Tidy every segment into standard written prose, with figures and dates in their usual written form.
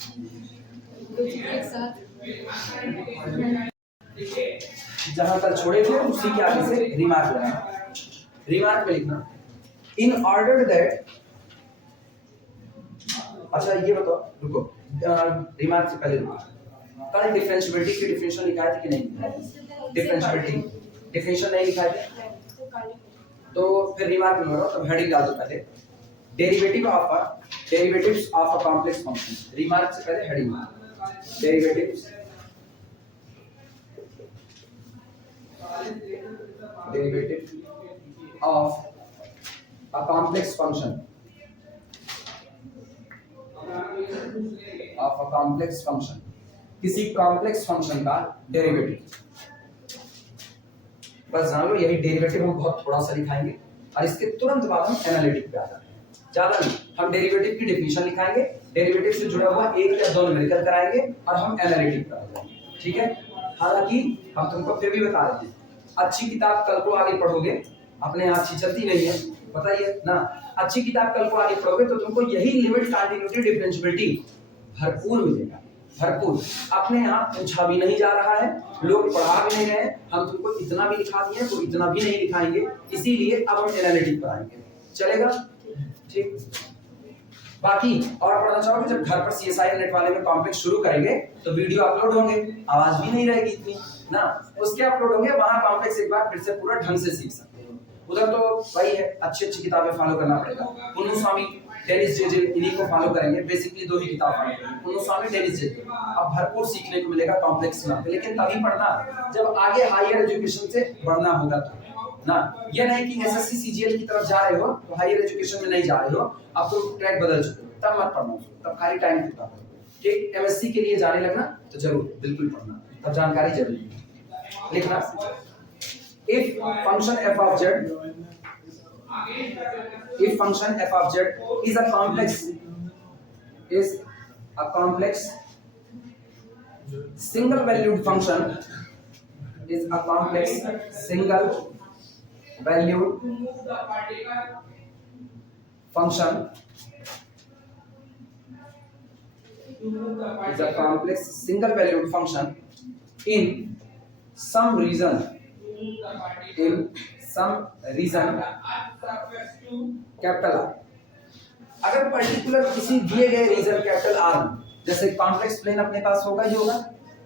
एक साथ जहां कल छोड़े थे उसी के आगे से रिमार्क लगाना। रिमार्क में लिखना इन ऑर्डर दैट, अच्छा ये बताओ, रुको, रिमार्क से पहले रुको, कल डिफरेंशिएबिलिटी की डिफिनेशन लिखा है कि नहीं? डिफरेंशिएबिलिटी डिफिनेशन नहीं लिखा है तो फिर रिमार्क में लगाओ, तब हेडिंग डाल दो पहले, derivatives of a complex function. Remark से पहले heading, derivatives of a complex function, of a complex function, किसी कॉम्प्लेक्स फंक्शन का डेरिवेटिव। बस जान लो यही डेरिवेटिव हम बहुत थोड़ा सा लिखाएंगे और इसके तुरंत बाद हम एनालिटिक पे आ जाएंगे। ज्यादा नहीं, हम डेरिवेटिव की डेफिनेशन लिखाएंगे, डेरिवेटिव से जुड़ा हुआ एक या दो न्यूमेरिकल कराएंगे और हम एनालिटिक पे आ जाएंगे। ठीक है? हालांकि हम तुमको फिर भी बता रहे हैं, अच्छी किताब कल को आगे पढ़ोगे, अपने आप से चलती नहीं है, बताइए ना, अच्छी किताब कल को आगे पढ़ोगे तो तुमको यही लिमिट, कंटिन्यूटी, डिफरेंशिएबिलिटी भरपूर मिलेगा, भरपूर। अपने आप पूछा भी नहीं जा रहा है, लोग पढ़ा भी नहीं रहे, हम तुमको इतना भी लिखा दिए तो इतना भी नहीं लिखाएंगे, इसीलिए अब हम एनालिटिक पढ़ाएंगे। चलेगा? ठीक। बाकी और पढ़ना चाहोगे, जब घर पर सीएसआई नेट वाले में कॉम्प्लेक्स शुरू करेंगे तो वीडियो अपलोड होंगे, आवाज भी नहीं रहेगी इतनी ना, उसके अपलोड होंगे, वहां कॉम्प्लेक्स एक बार फिर से पूरा ढंग से सीख सकते हो। उधर तो वही है, अच्छी अच्छी किताबें फॉलो करना पड़ेगा। पुन्नु स्वामी, डेनिस जेजे, इन्हीं को फॉलो करेंगे, बेसिकली दो ही किताब फॉलो करेंगे, पुन्नु स्वामी, डेनिस जेजे। अब भरपूर सीखने को मिलेगा कॉम्प्लेक्स में, लेकिन तभी पढ़ना जब आगे हायर एजुकेशन से बढ़ना होगा तो ना, ये नहीं कि एसएससी सीजीएल की तरफ जा रहे हो तो हायर एजुकेशन में नहीं जा रहे हो, अब तो ट्रैक बदल चुके हो, तब मत पढ़ना, तब खाली टाइम खराब करो। ठीक, एमएससी के लिए जाने लगना तो जरूर बिल्कुल पढ़ना, तब जानकारी जरूरी है। लिखना if function f of z, if function f of z is a complex single valued function, is a complex single valued function, is a complex single valued function in some region, capital R. अगर particular किसी दिए गए reason capital R, जैसे complex plane अपने पास होगा ही होगा,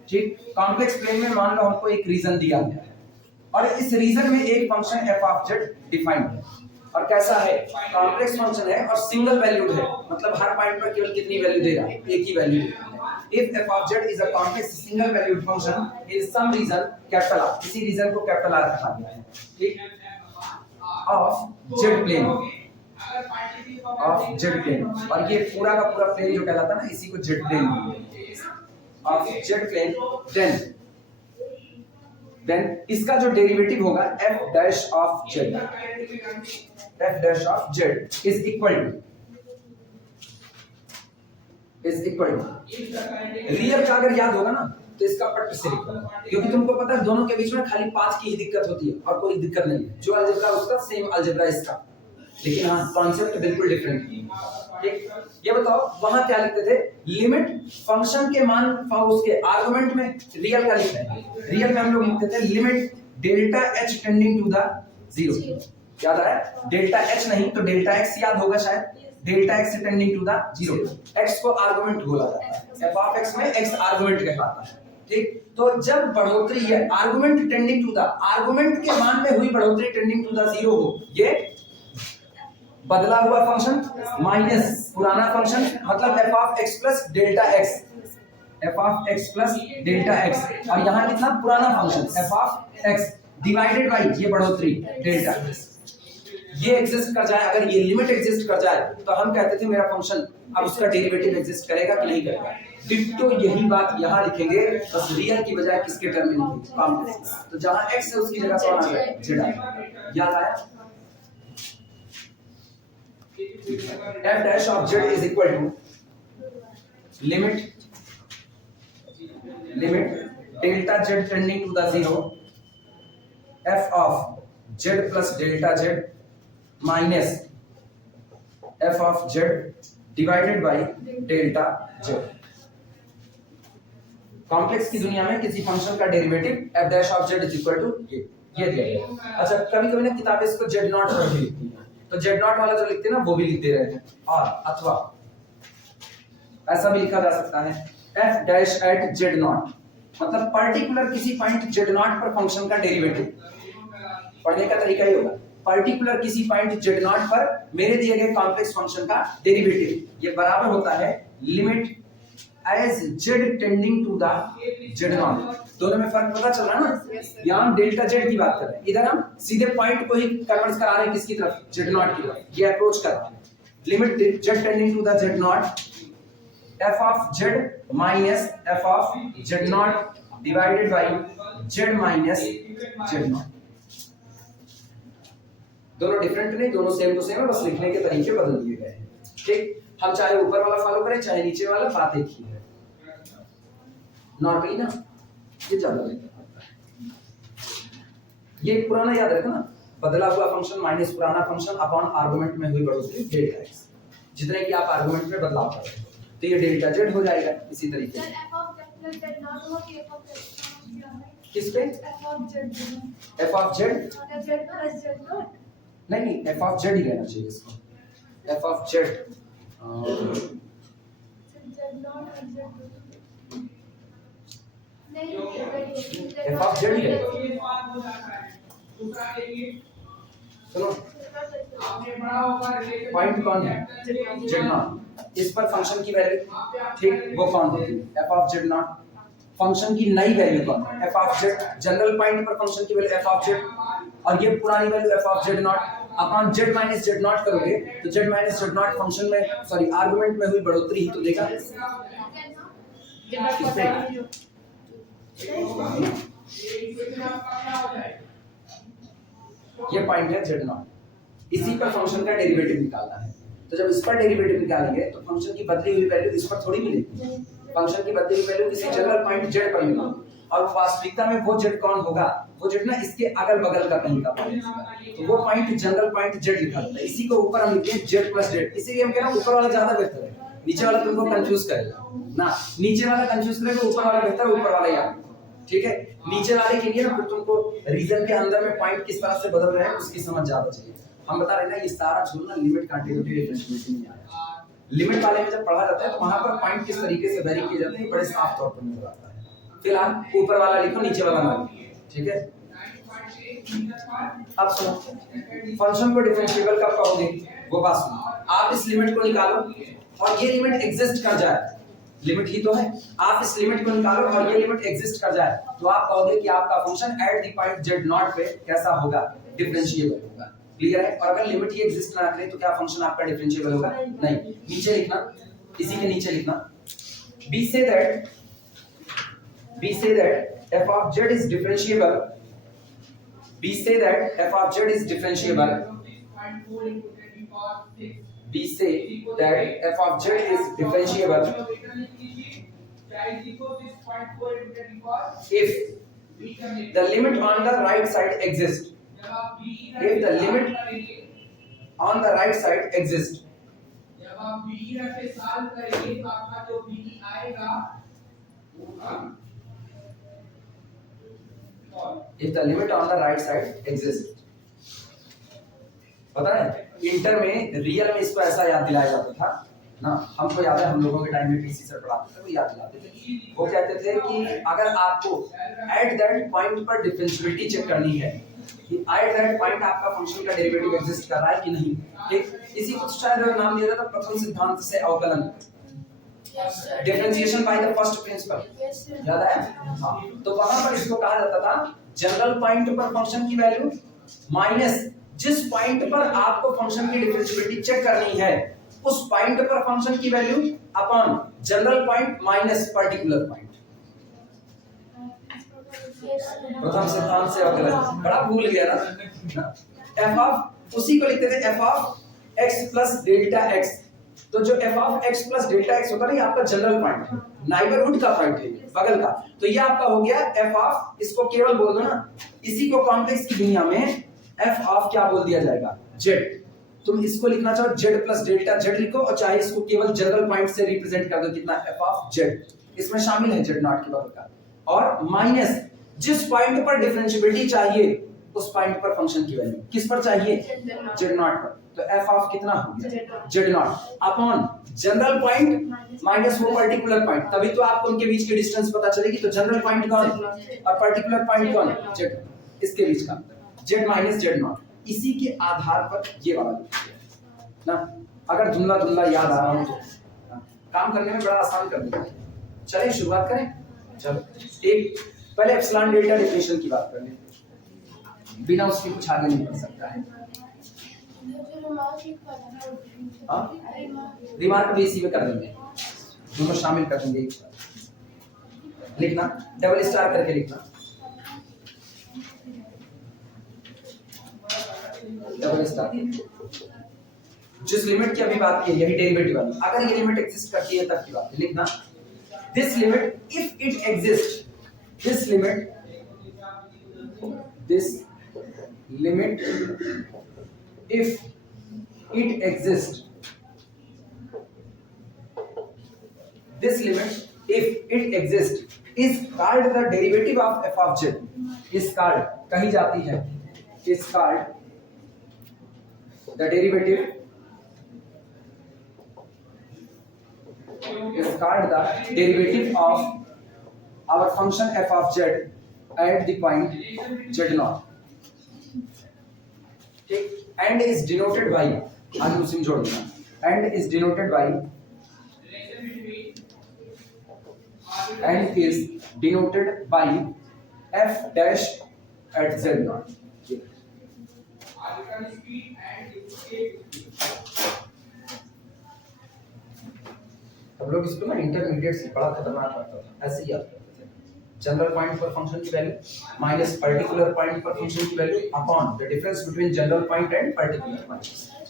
ठीक, complex plane में मान लो हमको एक रीजन दिया गया है और इस रीजन में एक function f of z defined है, और कैसा है, कॉम्प्लेक्स फंक्शन है और सिंगल वैल्यूड है, मतलब हर पॉइंट पर केवल कितनी वैल्यू देगा, एक ही वैल्यू देगा। If f of z is a complex single valued function in some region capital R, इसी रीजन को कैपिटल R रखा गया है, ठीक, of z plane, of z plane, और ये पूरा का पूरा प्लेन जो कहलाता है ना, इसी को z plane of z plane, then इसका जो डेरिवेटिव होगा f dash of z, f dash of z is equal to real का अगर याद होगा ना तो इसका पट से लिखो, क्योंकि तुमको पता है दोनों के बीच में खाली 5 की ही दिक्कत होती है और कोई दिक्कत नहीं है, जो अलजेब्रा उसका सेम अलजेब्रा इसका, लेकिन हाँ कॉन्सेप्ट बिल्कुल डिफरेंट है। ठीक, ये बताओ वहां क्या लिखते थे, लिमिट फंक्शन के मान उसके आर्गुमेंट में रियल का लिखते हैं, रियल में हम लोग लिखते थे limit delta h tending to the 0, याद आया, डेल्टा h नहीं तो डेल्टा x याद होगा शायद, delta x tending to the 0, x को आर्गुमेंट बोला जाता है, f ऑफ x में x आर्गुमेंट कहलाता है। ठीक, तो जब बढ़ोतरी है argument tending to the, argument के मान में हुई बढ़ोतरी टेंडिंग टू द 0 हो, ये बदला हुआ फंक्शन माइनस पुराना फंक्शन, मतलब f of x plus delta x, f of x plus delta x, और यहाँ कितना पुराना function f of x divided by ये बढ़ोतरी डेल्टा x, ये एग्जिस्ट कर जाए, अगर ये लिमिट एग्जिस्ट कर जाए तो हम कहते थे मेरा फंक्शन अब उसका डेरिवेटिव एग्जिस्ट करेगा कि नहीं करेगा। डिट्टो यही बात यहाँ लिखेंगे, बस रियल की बजाय किसके टर्म में लिखेंगे, कॉम्प्लेक्स, तो जहाँ x है उसकी जगह कौन आ जाए, z आएगा, याद आया। f dash of z is equal to limit delta z tending to the 0, f of z plus delta z minus f of z divided by delta z, complex की दुनिया में किसी फंक्शन का derivative f dash of z is equal to ये दिया गया। अच्छा कभी कभी ना किताबें इसको z नॉट पर भी लिखती हैं, तो z नॉट वाला जो लिखते हैं ना वो भी लिख दे रहे हैं, और अथवा ऐसा भी लिखा जा सकता है f dash at z naught, मतलब पर्टिकुलर किसी पॉइंट z नॉट पर फंक्शन का डेरिवेटिव। पढ़ने का तरीका ये होगा, पर्टिकुलर किसी पॉइंट z नॉट पर मेरे दिए गए कॉम्प्लेक्स फंक्शन का डेरिवेटिव ये बराबर होता है limit as z tending to the z naught. दोनों में फर्क पता चल रहा है ना, यहाँ हम डेल्टा z की बात कर रहे हैं, इधर हम सीधे पॉइंट को ही कन्वर्ट करा रहे हैं किसकी तरफ, z नॉट की तरफ, ये अप्रोच कर रहे हैं। Limit z tending to the z naught f of z minus f of z naught divided by z minus z naught. दोनों डिफरेंट नहीं, दोनों सेम टू सेम है, बस लिखने के तरीके बदल दिए गए हैं। ठीक, हम चाहे ऊपर वाला फॉलो करें चाहे नीचे वाला, बात एक ही है। नॉर्मली ना ये ज्यादा बेहतर होता है। ये पुराना याद रखना, बदला हुआ फंक्शन माइनस पुराना फंक्शन अपॉन आर्गुमेंट में हुई बढ़ोतरी डेल्टा x, जितने की आप आर्गुमेंट में बदलाव कर रहे हो तो ये डेल्टा z हो जाएगा। इसी तरीके से किस पे f ऑफ z नहीं f ऑफ z ही रहना चाहिए इसको, f of z f of z ही है। सुनो पॉइंट कौन है, z नॉट, इस पर फंक्शन की वैल्यू ठीक वो कौन होती है, f of z not. Function की नई वैल्यू कौन है, f of z। General point पर फंक्शन की वैल्यू f ऑफ z, और ये पुरानी value f of z not upon z minus z not करोगे तो z minus z not function में सॉरी आर्गुमेंट में हुई बढ़ोतरी ही तो देगा। ये पॉइंट है z नॉट, इसी पर फंक्शन का डेरिवेटिव निकालना है। तो जब इस पर डेरिवेटिव निकालेंगे तो फंक्शन की बदली हुई वैल्यू इस पर थोड़ी मिलेगी, फंक्शन की बदली हुई वैल्यू किसी जनरल पॉइंट z पर मिलेगी, और वास्तविकता में वो z कौन होगा, वो z ना इसके अगल बगल का कहीं का पॉइंट होगा, तो वो पॉइंट जनरल पॉइंट z लिखा जाता है। इसी को ऊपर हम लिखते हैं z प्लस z, इसीलिए हम कह रहे हैं ऊपर वाला ज्यादा बेहतर है, नीचे वाला तुमको कंफ्यूज करेगा ना, नीचे वाला कंफ्यूज करेगा, ऊपर वाला बेहतर, ऊपर वाला याद। ठीक है, नीचे वाले के लिए ना फिर तुमको रीजन के अंदर में पॉइंट किस तरह से बदल रहे हैं उसकी समझ ज्यादा चाहिए। हम बता रहे हैं ना ये सारा छोड़ना लिमिट कंटीन्यूटी डिफरेंशिएशन में आया। लिमिट वाले में जब पढ़ा जाता है तो वहां पर पॉइंट किस तरीके से वेरी किए जाते हैं बड़े साफ तौर पर नजर आता है। फिलहाल ऊपर वाला लिखो, नीचे वाला ना लिखो, ठीक है। अब सुनो, फंक्शन को डिफरेंशिएबल कब कहोगे वो बात सुनो। आप इस लिमिट को निकालो और ये लिमिट एग्जिस्ट कर जाए, लिमिट ही तो है, आप इस लिमिट को निकालो और ये लिमिट एग्जिस्ट कर जाए तो आप कहोगे कि आपका function at the point z naught पे कैसा होगा, डिफरेंशिएबल होगा। क्लियर है। और अगर लिमिट ही एग्जिस्ट ना करे तो क्या फंक्शन आपका डिफरेंशिएबल होगा, नहीं। नीचे लिखना, इसी के नीचे लिखना, we say that f of z is differentiable, we say that f of z is differentiable, we say that f of z is differentiable if the limit on the right side exists, if the limit on the right side exists, जब आप b रखे solve करेंगे तो आपका जो b आएगा if the limit on the right side exists। पता है इंटर में रियल में इसको ऐसा याद दिलाया जाता था ना, हमको याद है हम लोगों के टाइम में पीसी सर पढ़ाते थे, वो याद दिलाते थे, वो कहते थे कि अगर आपको एट दैट पॉइंट पर डिफरेंशिएबिलिटी चेक करनी है कि एट दैट पॉइंट आपका फंक्शन का डेरिवेटिव एग्जिस्ट कर रहा है कि नहीं, ठीक, इसी को शायद नाम दिया जाता प्रथम सिद्धांत से अवकलन, differentiation by the first principle, याद है। हां, तो वहां पर इसको कहा जाता था जनरल पॉइंट पर फंक्शन की वैल्यू माइनस जिस पॉइंट पर आपको फंक्शन की डिफरेंशिएबिलिटी चेक करनी है उस पॉइंट पर फंक्शन की value upon general point minus particular point. प्रथम सिद्धांत से अवकलन बड़ा भूल गया ना, f ऑफ उसी को लिखते थे f of x plus delta x। तो जो f of x plus delta x होता है ना, ये आपका जनरल पॉइंट है, नाइबरहुड का पॉइंट है, बगल का, तो ये आपका हो गया f ऑफ, इसको केवल बोल दो ना, इसी को कॉम्प्लेक्स की दुनिया में f ऑफ क्या बोल दिया जाएगा, z। तुम इसको लिखना चाहो z प्लस डेल्टा z लिखो, और चाहे इसको केवल जनरल पॉइंट से रिप्रेजेंट कर दो, कितना f ऑफ z। इसमें शामिल है जेड नॉट के बगल का, और माइनस जिस पॉइंट पर डिफरेंशिएबिलिटी चाहिए उस पॉइंट पर फंक्शन की वैल्यू किस पर चाहिए, जेड नॉट पर। तो एफ ऑफ कितना हो गया, Z not upon general point minus वो पर्टिकुलर पॉइंट, तभी तो आपको उनके बीच की डिस्टेंस पता चलेगी। तो जनरल पॉइंट कौन और पर्टिकुलर पॉइंट कौन, जेड, इसके बीच का जेड माइनस जेड नॉट। इसी के आधार पर ये वाला ना, अगर धुंधला धुंधला याद आ रहा हो तो काम करने में बड़ा आसान कर देगा। चलिए शुरुआत करें। चलो एक पहले एप्सिलॉन डेल्टा डेफिनेशन की बात कर लें, बिना उसके कुछ आगे नहीं बढ़ सकता है। रिमार्क भी इसी में कर देंगे, दोनों शामिल कर देंगे एक साथ। लिखना डबल स्टार करके लिखना, डबल स्टार। जिस लिमिट की अभी बात की है यही डेरिवेटिव वाली, अगर ये लिमिट एग्जिस्ट करती है तब की बात है। लिखना this limit if it exist, this limit if it exists, this limit if it exists is called the derivative of f of z, is called कही जाती है, is called the derivative, is called the derivative of our function f of z at the point z naught, ठीक। and is denoted by, आगे उसी में जोड़ देना, and is denoted by, and is denoted by f dash at z naught। हम लोग इसको ना इंटरमीडिएट से बड़ा खतरनाक लगता था, ऐसे ही याद करते थे। जनरल पॉइंट पर फंक्शन की वैल्यू माइनस पर्टिकुलर पॉइंट पर फंक्शन की value upon the difference between general point and particular point,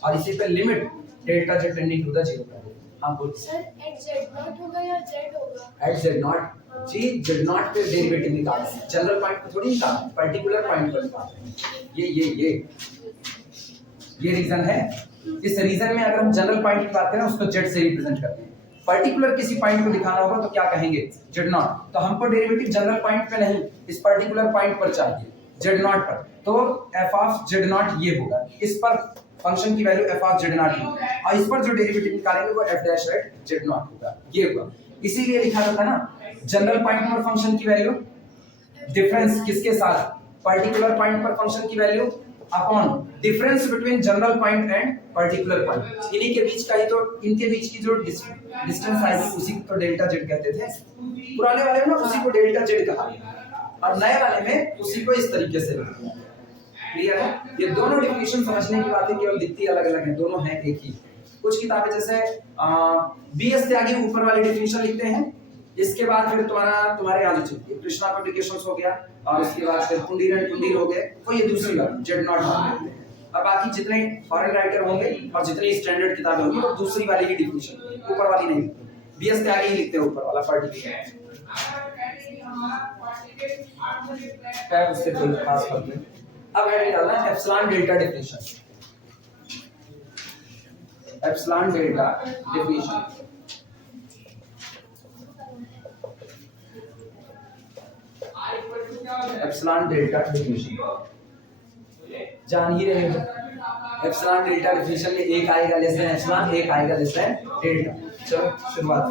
और इसी पे limit delta z tending to the zero कर देते। हां बोल सर, एट z नॉट होगा या z होगा, एट z नॉट जी, z नॉट पे डेरिवेटिव निकालना है, जनरल पॉइंट पे थोड़ी निकालना है, पर्टिकुलर पॉइंट पर निकालना है। ये रीजन है। इस रीजन में अगर हम जनरल पॉइंट की बात करें उसको z से रिप्रेजेंट करते हैं, पर्टिकुलर किसी पॉइंट को दिखाना होगा तो क्या कहेंगे, जेड नॉट। तो हमको डेरिवेटिव जनरल पॉइंट पे नहीं, इस पर्टिकुलर पॉइंट पर चाहिए, जेड नॉट पर। तो एफ ऑफ जेड नॉट ये होगा, इस पर फंक्शन की value f of z not होगी, और इस पर जो डेरिवेटिव निकालेंगे वो f dash at z not होगा, ये होगा। इसीलिए लिखा था ना जनरल पॉइंट पर फंक्शन की वैल्यू डिफरेंस किसके साथ, पर्टिकुलर पॉइंट पर फंक्शन की value upon difference between general point and particular point, इन्हीं के बीच का ही, तो इनके बीच की जो डिस्टेंस आएगी उसी को तो डेल्टा जेड कहते थे। पुराने वाले में ना उसी को डेल्टा जेड कहा, और नए वाले में उसी को इस तरीके से लिखा। क्लियर है? ये दोनों डेफिनेशन समझने की बात है, केवल दिखती अलग अलग है, दोनों हैं एक ही। कुछ किताबें जैसे बीएस त्यागी ऊपर वाली डेफिनेशन लिखते हैं, इसके बाद फिर तुम्हारे यहाँ जो कृष्णा पब्लिकेशंस हो गया, और उसके बाद फिर कुंडीर हो गए, वो ये दूसरी वाली जेड नॉट वाली, और बाकी जितने फॉरेन राइटर होंगे और जितनी स्टैंडर्ड किताबें होंगी वो दूसरी वाली की डिफिनेशन, ऊपर वाली नहीं। बीएस त्यागी ही लिखते हैं ऊपर वाला पर्टिकुलर, क्या उससे कोई खास फर्क नहीं। अब है निकालना है epsilon delta definition, epsilon delta definition. Epsilon delta definition जान ही रहे हो, एप्सिलॉन डेल्टा डेफिनेशन में एक आएगा लेस देन एप्सिलॉन, एक आएगा लेस देन डेल्टा। चलो शुरुआत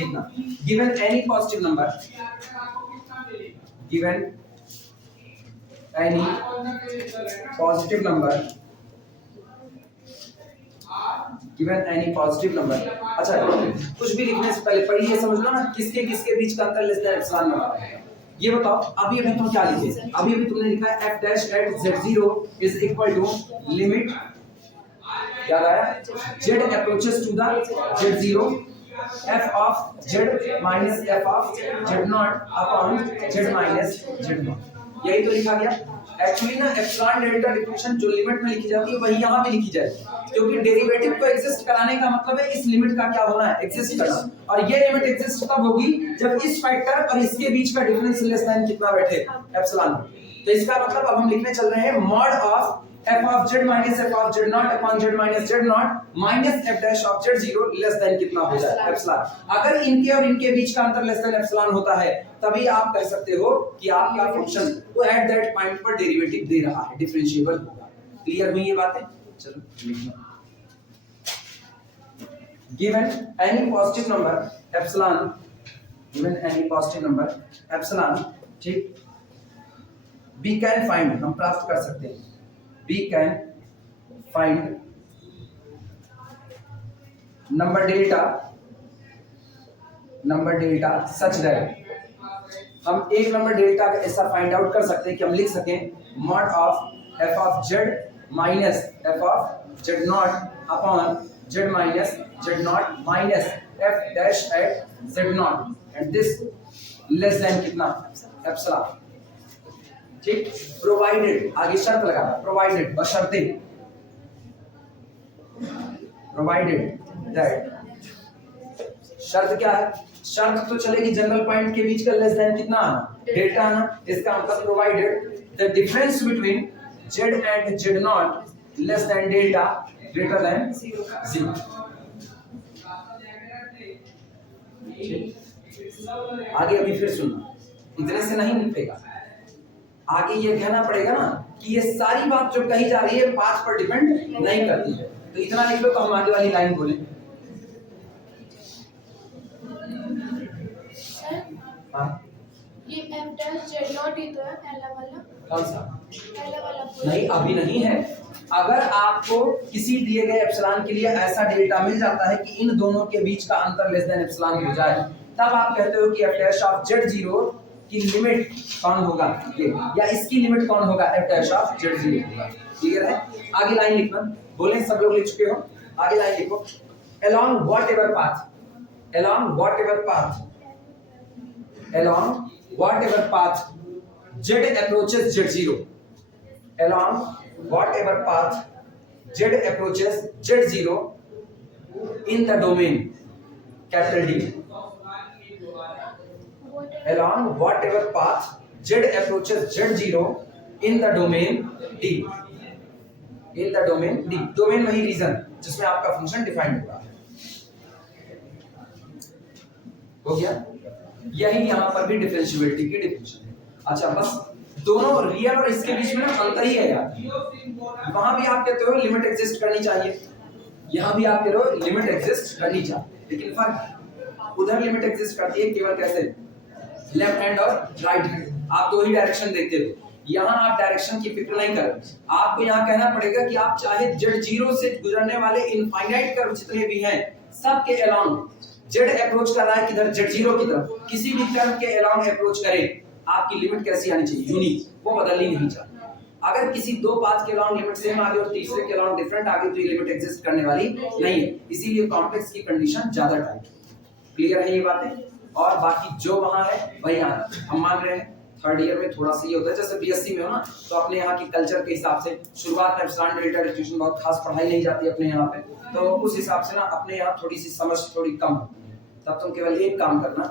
लिखना, given any positive number, given any positive number, given any positive number. अच्छा कुछ भी लिखने से पहले पढ़िए, समझ लो ना किसके किसके बीच का अंतर लेस देन एप्सिलॉन नंबर है। ये बताओ अभी तुम क्या लिखे, अभी तुमने लिखा है f dash at z0 is equal to limit, याद आया, z approaches to the z0 f of z minus f of z not upon z minus z not, यही तो लिखा गया। एक्चुअली ना एप्सिलॉन डेल्टा डेफिनेशन जो लिमिट में लिखी जाती है वही यहाँ पे लिखी जाएगी, क्योंकि डेरिवेटिव को एग्जिस्ट कराने का मतलब है इस लिमिट का क्या होना है, एग्जिस्ट करना। और ये लिमिट एग्जिस्ट तब होगी जब इस फैक्टर और इसके बीच का डिफरेंस लेस देन कितना बैठे, एप्सिलॉन। तो इसका मतलब अब हम लिखने चल रहे हैं mod of f of z minus f of z naught upon z minus z naught minus f dash of z 0 less than कितना हो जाए एप्सिलॉन। अगर इनके और इनके बीच का अंतर लेस देन एप्सिलॉन होता है तभी आप कह सकते हो कि आपका फंक्शन वो एट दैट पॉइंट पर डेरिवेटिव दे रहा है, डिफरेंशिएबल होगा। क्लियर हुई ये बातें? चलो लिखना। given any positive number epsilon, given any positive number epsilon, ठीक, we can find, हम प्राप्त कर सकते हैं, we can find number delta such that, हम एक नंबर डेल्टा का ऐसा फाइंड आउट कर सकते हैं कि हम लिख सकें mod of f of z minus f of z not upon z minus z naught minus f dash at z naught and this less than कितना एप्सिलॉन। ठीक, प्रोवाइडेड, आगे शर्त लगाना, प्रोवाइडेड बशर्ते, प्रोवाइडेड दैट, शर्त क्या है? शर्त तो चलेगी जनरल पॉइंट के बीच का लेस देन कितना आना, डेल्टा आना। इसका मतलब provided the difference between z and z naught less than delta greater than 0। आगे अभी फिर सुनना, इतने से नहीं निपटेगा, आगे ये कहना पड़ेगा ना कि ये सारी बात जो कही जा रही है पाथ पर डिपेंड नहीं करती है। तो इतना लिख लो तो हम आगे वाली लाइन बोले। हाँ, ये f dash z naught ही तो है पहला वाला। कौन सा? पहला वाला नहीं, अभी नहीं है। अगर आपको किसी दिए गए एप्सिलॉन के लिए ऐसा डेल्टा मिल जाता है कि इन दोनों के बीच का अंतर लेस देन एप्सिलॉन हो जाए, तब आप कहते हो कि f dash of z0 की लिमिट कौन होगा, ये, या इसकी लिमिट कौन होगा, f dash of z0 होगा। क्लियर है? आगे लाइन लिखना, बोले सब लोग लिख चुके हो, आगे लाइन लिखो। along whatever path, along whatever path, along whatever path z approaches z0, along whatever path z approaches z0 in the domain capital D, along whatever path z approaches z0 in the domain D, in the domain D, domain वही reason जिसमें आपका function defined हुआ है। हो गया? यही यहाँ पर भी डिफरेंशिएबिलिटी की डिफिनेशन है। अच्छा, बस दोनों रियल और इसके बीच में ना अंतर ही है यार। वहां भी आप कहते हो लिमिट एग्जिस्ट करनी चाहिए, यहाँ भी आप कह रहे हो लिमिट एग्जिस्ट करनी चाहिए, लेकिन फर्क, उधर लिमिट एग्जिस्ट करती है केवल कैसे, लेफ्ट हैंड और राइट हैंड, आप दो ही डायरेक्शन देखते हो। यहाँ आप डायरेक्शन की फिक्र नहीं कर, आपको यहाँ कहना पड़ेगा कि आप चाहे z0 से गुजरने वाले इनफाइनाइट कर्व जितने भी हैं सबके अलोंग z अप्रोच कर रहा है किधर, z0 की तरफ, किसी भी कर्व के अलोंग अप्रोच करे, आपकी लिमिट कैसी आनी चाहिए, यूनिक, वो बदलनी नहीं चाहिए। अगर किसी दो पाथ के अलोंग लिमिट सेम आ गई और तीसरे के अलोंग डिफरेंट आ गई तो ये लिमिट एग्जिस्ट करने वाली नहीं है, इसीलिए कॉम्प्लेक्स की कंडीशन ज्यादा टाइट है। क्लियर है ये बातें? और बाकी जो वहां है वही आना, हम मान रहे हैं थर्ड ईयर में थोड़ा सा ये होता है, जैसे बीएससी में हो ना, तो अपने यहाँ की कल्चर के हिसाब से शुरुआत में एप्सिलॉन डेल्टा डिस्ट्रीब्यूशन बहुत खास पढ़ाई नहीं जाती अपने यहाँ पे, तो उस हिसाब से ना अपने यहाँ थोड़ी सी समझ थोड़ी कम होती है। तब तुम केवल एक काम करना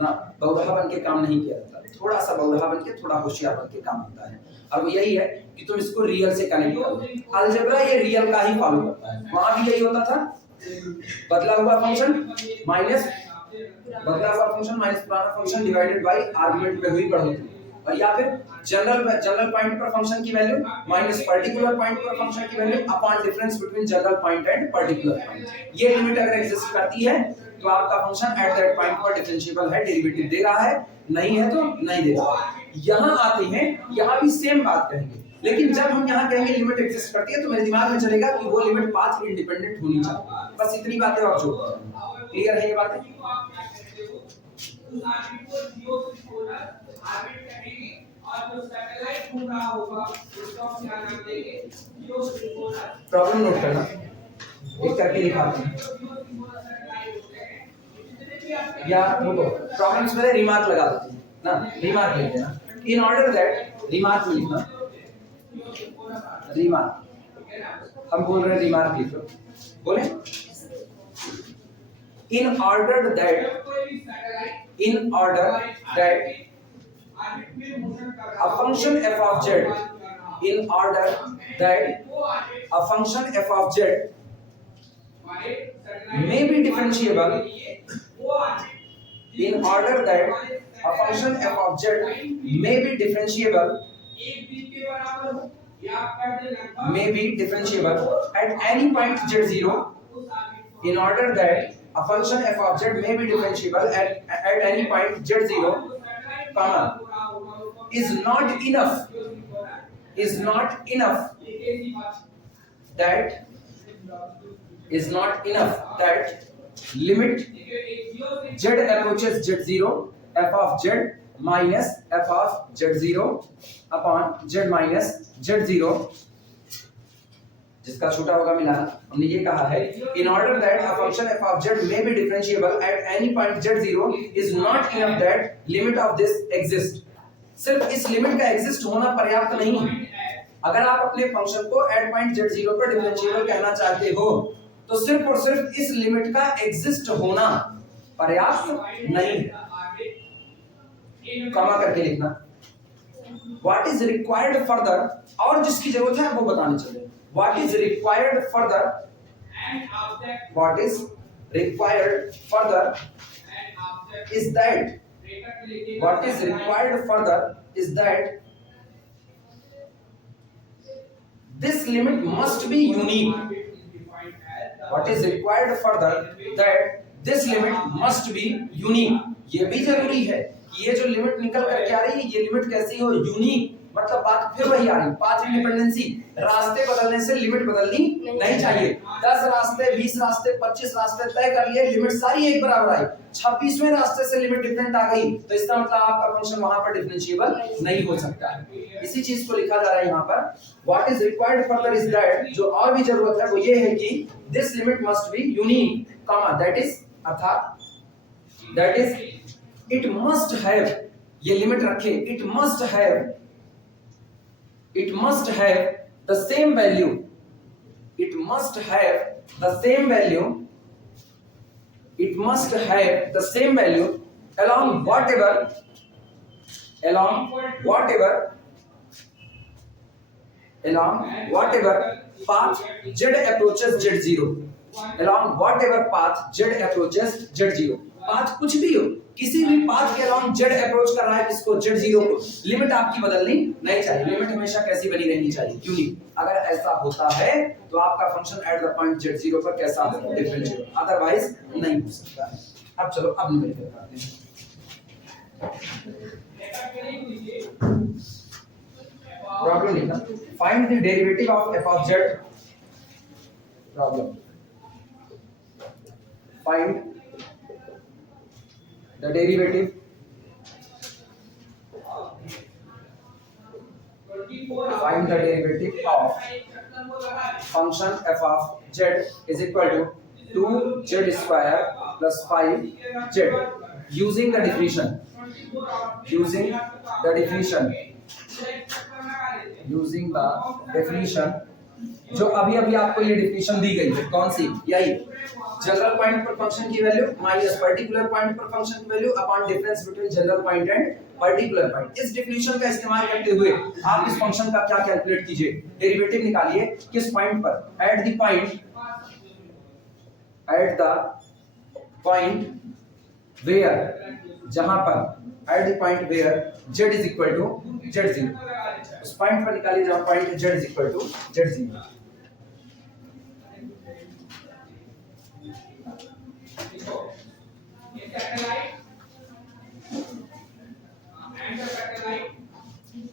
ना, बौढ़ा बन के काम नहीं किया जाता, थोड़ा सा बौढ़ा बन के थोड़ा होशियार बन के काम होता है, और वो यही है कि तुम इसको रियल से कनेक्ट करो। अलजेब्रा ये रियल का ही फॉलो करता है, वहां भी यही होता था, बदला हुआ फंक्शन माइनस पुराना फंक्शन डिवाइडेड बाय आर्गुमेंट में हुई बढ़ोतरी, और या फिर जनरल पॉइंट पर फंक्शन की वैल्यू माइनस पर्टिकुलर पॉइंट पर फंक्शन की value upon difference between general point and particular point. ये लिमिट अगर एग्जिस्ट करती है तो आपका फंक्शन एट दैट पॉइंट पर डिफरेंशिएबल है, डेरिवेटिव दे रहा है, नहीं है तो नहीं दे रहा। यहाँ आते हैं, यहाँ भी सेम बात कहेंगे, लेकिन जब हम यहाँ कहेंगे लिमिट एग्जिस्ट करती है तो मेरे दिमाग में चलेगा कि वो लिमिट पाथ इंडिपेंडेंट होनी चाहिए, बस इतनी बातें और जोड़ते हैं। क्लियर है ये बातें? प्रॉब्लम नोट करना, एक करके दिखाते हैं, या वो तो प्रॉब्लम्स में रिमार्क लगा देते हैं ना, रिमार्क लिख देना, इन ऑर्डर दैट, रिमार्क में लिखना, रिमार्क, हम बोल रहे हैं रिमार्क लिखो, बोले in order that a function f of z in order that a function f of z may be differentiable in order that a function f of z may be differentiable at any point z0 in order that a function f of z may be differentiable at any point z0 comma is not that limit z approaches z0 f of z minus f of z0 upon z minus z0 जिसका छोटा होगा मिलाना। हमने ये कहा है in order that a function f of z may be differentiable at any point z0 is not enough that limit of this exist। सिर्फ इस लिमिट का एग्जिस्ट होना पर्याप्त नहीं है। अगर आप अपने फंक्शन को एट पॉइंट z0 पर डिफरेंशिएबल कहना चाहते हो तो सिर्फ और सिर्फ इस लिमिट का एग्जिस्ट होना पर्याप्त नहीं है। कमा करके लिखना व्हाट इज रिक्वायर्ड फर्दर, और जिसकी जरूरत है वो बताने चले। What is required further, what is required further is that, what is required further is that this limit must be unique। what is required further that this limit must be unique। ये भी जरूरी है कि ये जो limit निकल करके आ रही है ये लिमिट कैसी हो, यूनिक। मतलब बात फिर वही आ रही, पाथ इंडिपेंडेंसी। रास्ते बदलने से लिमिट बदलनी नहीं चाहिए। 10 रास्ते, 20 रास्ते, 25 रास्ते तय कर लिए, लिमिट सारी एक बराबर आई। 26वें रास्ते से लिमिट डिफरेंट आ गई तो इसका मतलब आपका फंक्शन वहां पर डिफरेंशिएबल नहीं हो सकता है। इसी चीज को लिखा जा रहा है यहाँ पर। What is required further is that, जो और भी जरूरत है वो ये है कि this limit must be unique, comma that is, अर्थात that is it must have, ये लिमिट रखे, it must have the same value, it must have the same value, it must have the same value along whatever path z approaches z0, along whatever path z approaches z0। Path कुछ भी हो, किसी भी path के along z approach कर रहा है किसको, z0 को, लिमिट आपकी बदलनी नहीं चाहिए। लिमिट हमेशा कैसी बनी रहनी चाहिए, यूनिक। अगर ऐसा होता है तो आपका function at the point z0 पर कैसा होगा, डिफरेंशिएबल, अदरवाइज नहीं हो सकता है। अब चलो अब न्यूमेरिकल करते हैं। प्रॉब्लम लिखना, find the derivative of f of z। Problem, find the derivative of function f of z is equal to 2z square plus 5z using the definition जो अभी अभी आपको ये डिफिनेशन दी गई है, कौन सी, यही जनरल पॉइंट पर फंक्शन की वैल्यू माइनस पर्टिकुलर पॉइंट पर फंक्शन की value upon difference between general point and particular point. इस डिफिनेशन का इस्तेमाल करते हुए आप इस फंक्शन का क्या कैलकुलेट कीजिए, डेरिवेटिव निकालिए किस पॉइंट पर, एट द पॉइंट वेयर, जहां पर at the point where z is equal to z0, उस पॉइंट पर निकालिए जहां point z is equal to z0।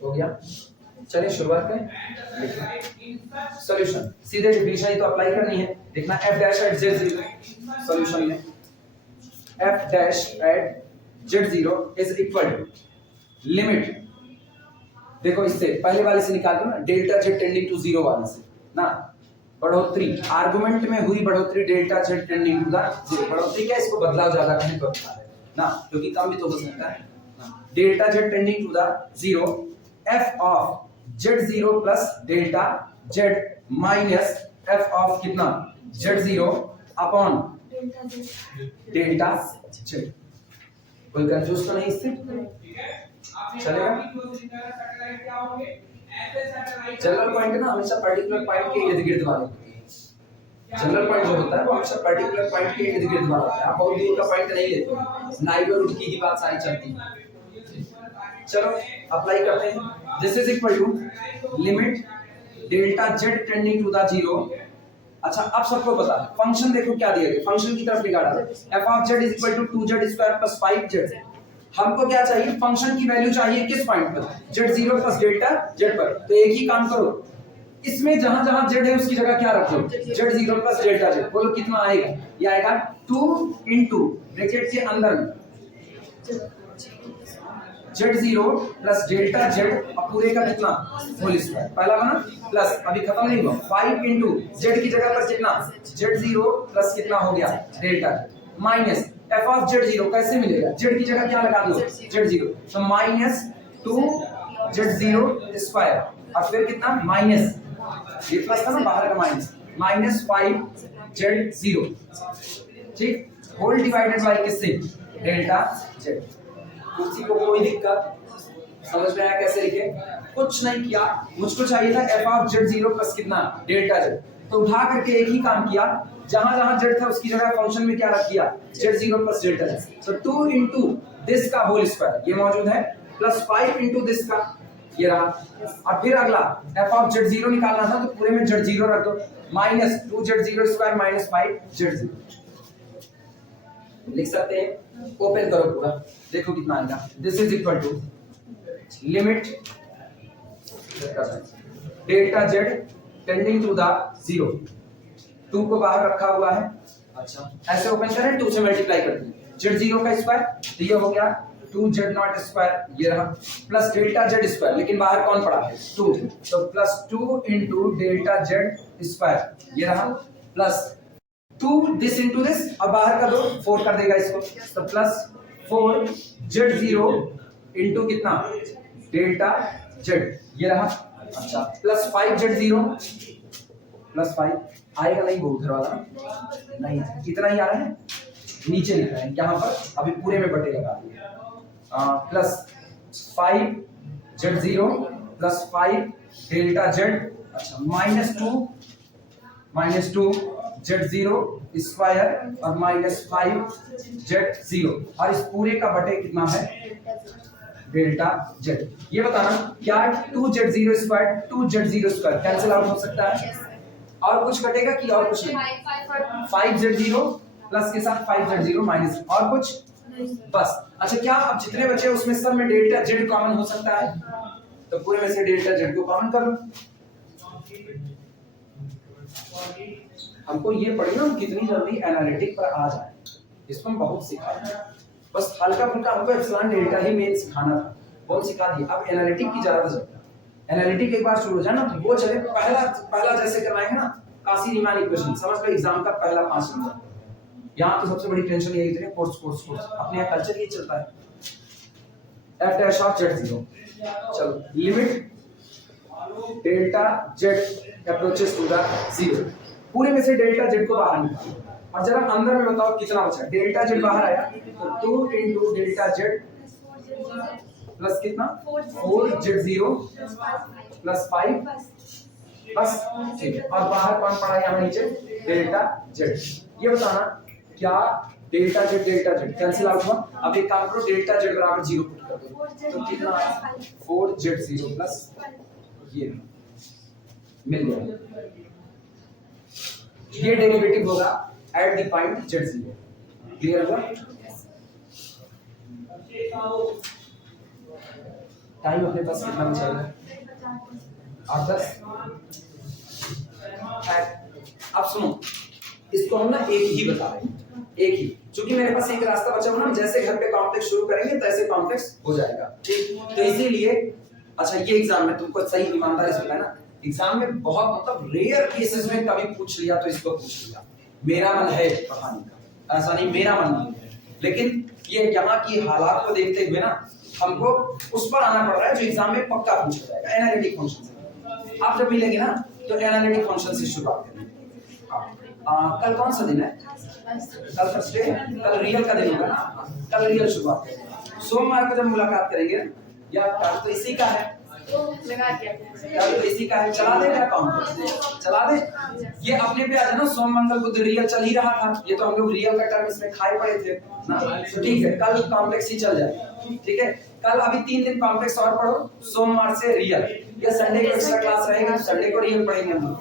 हो गया, चलिए शुरुआत करें। सॉल्यूशन, सीधे डिफिनेशन ही तो अप्लाई करनी है। देखना f dash at z0, solution में f dash at z0 is equal to limit, देखो इससे पहले वाले से निकाल दो ना, डेल्टा z टेंडिंग टू 0 वाले से ना, बढ़ोतरी आर्गुमेंट में हुई बढ़ोतरी delta z tending to the 0। बढ़ोतरी क्या, इसको बदलाव ज्यादा कहें तो अच्छा है ना, क्योंकि कम भी तो हो सकता है ना। Delta z tending to the 0 f of z0 plus delta z minus f of कितना z0 अपॉन डेल्टा z। कोई कंफ्यूज तो नहीं इससे, चलेगा। जनरल पॉइंट ना हमेशा पर्टिकुलर पॉइंट के इर्द गिर्द वाले होते हैं। जनरल पॉइंट जो होता है वो हमेशा पर्टिकुलर पॉइंट के इर्द गिर्द वाला होता है। आप बहुत दूर का पॉइंट नहीं लेते, नाइब और रुटकी की बात सारी चलती है। चलो अप्लाई करते हैं। This is equal to limit delta z tending to the zero. अच्छा अब सबको पता है फंक्शन देखो क्या दिया गया, फंक्शन की तरफ निकाला f of z is equal to 2z square plus 5z। हमको क्या चाहिए, फंक्शन की वैल्यू चाहिए किस पॉइंट पर, z0 प्लस डेल्टा z पर। तो एक ही काम करो, इसमें जहां जहां z है उसकी जगह क्या रखो, z0 प्लस डेल्टा z। बोलो कितना आएगा, ये आएगा 2 इनटू ब्रैकेट के अंदर में z0 प्लस डेल्टा z और पूरे का कितना होल स्क्वायर, पहला बना प्लस अभी खत्म नहीं हुआ 5 इनटू z की जगह पर कितना z0 प्लस कितना हो गया delta minus f of z0 कैसे मिलेगा, z की जगह क्या लगा दो z0, तो माइनस 2 z0 स्क्वायर और फिर कितना माइनस ये प्लस था ना बाहर का माइनस 5 z0 ठीक होल डिवाइडेड बाय किससे डेल्टा z। उसी को कोई दिक्कत समझ में आया कैसे लिखे, कुछ नहीं किया, मुझको चाहिए था f ऑफ z0 प्लस कितना डेल्टा z, तो उठा करके एक ही काम किया, जहां जहां z था उसकी जगह फंक्शन में क्या रख दिया z0 प्लस डेल्टा z। तो 2 इनटू दिस का होल स्क्वायर ये मौजूद है प्लस 5 इनटू दिस का ये रहा, और फिर अगला f ऑफ z0 निकालना था तो पूरे में z0 रख दो minus 2z0 square minus 5z0 लिख सकते हैं। ओपन करो पूरा, देखो कितना आएगा। This is equal to limit delta z tending to the 0, 2 को बाहर रखा हुआ है। अच्छा ऐसे ओपन करें 2 से मल्टीप्लाई करते हैं z0 का स्क्वायर, तो ये हो गया 2z0 स्क्वायर ये रहा प्लस डेल्टा z स्क्वायर, लेकिन बाहर कौन पड़ा है 2, तो plus 2 into delta z square ये रहा प्लस 2 दिस इनटू दिस, अब बाहर का दो 4 कर देगा इसको, तो प्लस 4 z0 इनटू कितना डेल्टा z ये रहा। अच्छा प्लस 5 z0 प्लस 5 आएगा नहीं वो उधर वाला नहीं, कितना ही आ रहा है नीचे लिख रहे हैं यहाँ पर, अभी पूरे में बटे लगा दिए plus 5 z0 plus 5 delta z। अच्छा माइनस 2 z0 स्क्वायर और माइनस 5 z0 और इस पूरे का बटे कितना है डेल्टा z। ये बताना क्या 2z0 square 2z0 square cancel out हो सकता है, और कुछ कटेगा कि और कुछ नहीं, 5z0 प्लस के साथ 5z0 माइनस और कुछ बस। अच्छा क्या अब जितने बचे उसमें सब में डेल्टा z कॉमन हो सकता है, तो पूरे में से डेल्टा z को कॉमन कर लो। हमको ये पढ़ना हम कितनी जल्दी एनालिटिक पर आ जाए, इसको हम बहुत सिखा रहे हैं, बस हल्का फुल्का हमको एप्सिलॉन डेल्टा ही मेन सिखाना था, बहुत सिखा दिया। अब एनालिटिक की ज्यादा जरूरत है, एनालिटिक एक बार शुरू हो जाए ना तो वो चले, पहला जैसे करवाएंगे ना काशी रीमान इक्वेशन, समझ लो एग्जाम का पहला 5 नंबर। यहाँ तो सबसे बड़ी टेंशन यही है कोर्स अपने यहाँ कल्चर ये चलता है f डैश ऑफ z0। चलो limit delta z approaches to the 0, पूरे में से डेल्टा z को बाहर निकालो और जरा अंदर में बताओ कितना बचा, डेल्टा z बाहर आया तो 2 इनटू डेल्टा z प्लस कितना 4z0 प्लस 5 बस ठीक है, और बाहर कौन पड़ा यहाँ नीचे डेल्टा z। ये बताना क्या डेल्टा z कैंसिल आउट हुआ, अब एक काम करो डेल्टा z बराबर 0 पुट कर दो, तो कितना 4z0 प्लस ये मिल गया, ये डेरिवेटिव होगा eight the point z0। Clear हुआ, टाइम अपने पास कितना बचा है 8-10। अब सुनो इसको हम ना एक ही बता रहे हैं, एक ही, क्योंकि मेरे पास एक रास्ता बचा हुआ ना, जैसे घर पे कॉम्प्लेक्स शुरू करेंगे तैसे कॉम्प्लेक्स हो जाएगा ठीक, तो इसीलिए अच्छा ये एग्जाम में तुमको सही ईमानदारी से बताना, एग्जाम में बहुत मतलब रेयर केसेस में कभी पूछ लिया तो इसको पूछ लिया, मेरा मन है पढ़ाने का, ऐसा नहीं मेरा मन नहीं है, लेकिन ये यहाँ की हालात को देखते हुए ना हमको उस पर आना पड़ रहा है जो एग्जाम में पक्का पूछा जाएगा, एनालिटिक फंक्शन से। आप जब मिलेंगे ना तो एनालिटिक फंक्शन से शुरुआत करेंगे। कल कौन सा दिन है, कल फर्स्ट डे, कल रियल का दिन होगा ना, कल रियल शुरुआत करेंगे। सोमवार को जब मुलाकात करेंगे या कल तो इसी का है तो लगा दिया कल तो इसी का है, चला दे क्या कॉम्प्लेक्स, चला दे। ये अपने पे आ जाए ना, सोम मंगल बुध रियल चल ही रहा था, ये तो हम लोग रियल का टर्म इसमें खाए पड़े थे ना, तो ठीक है कल कॉम्प्लेक्स ही चल जाए, ठीक है। कल अभी 3 दिन कॉम्प्लेक्स और पढ़ो, सोमवार से रियल, या संडे को एक्स्ट्रा क्लास रहेगी, संडे को रियल पढ़ेंगे हम लोग।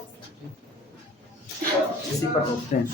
इसी पर रुकते हैं।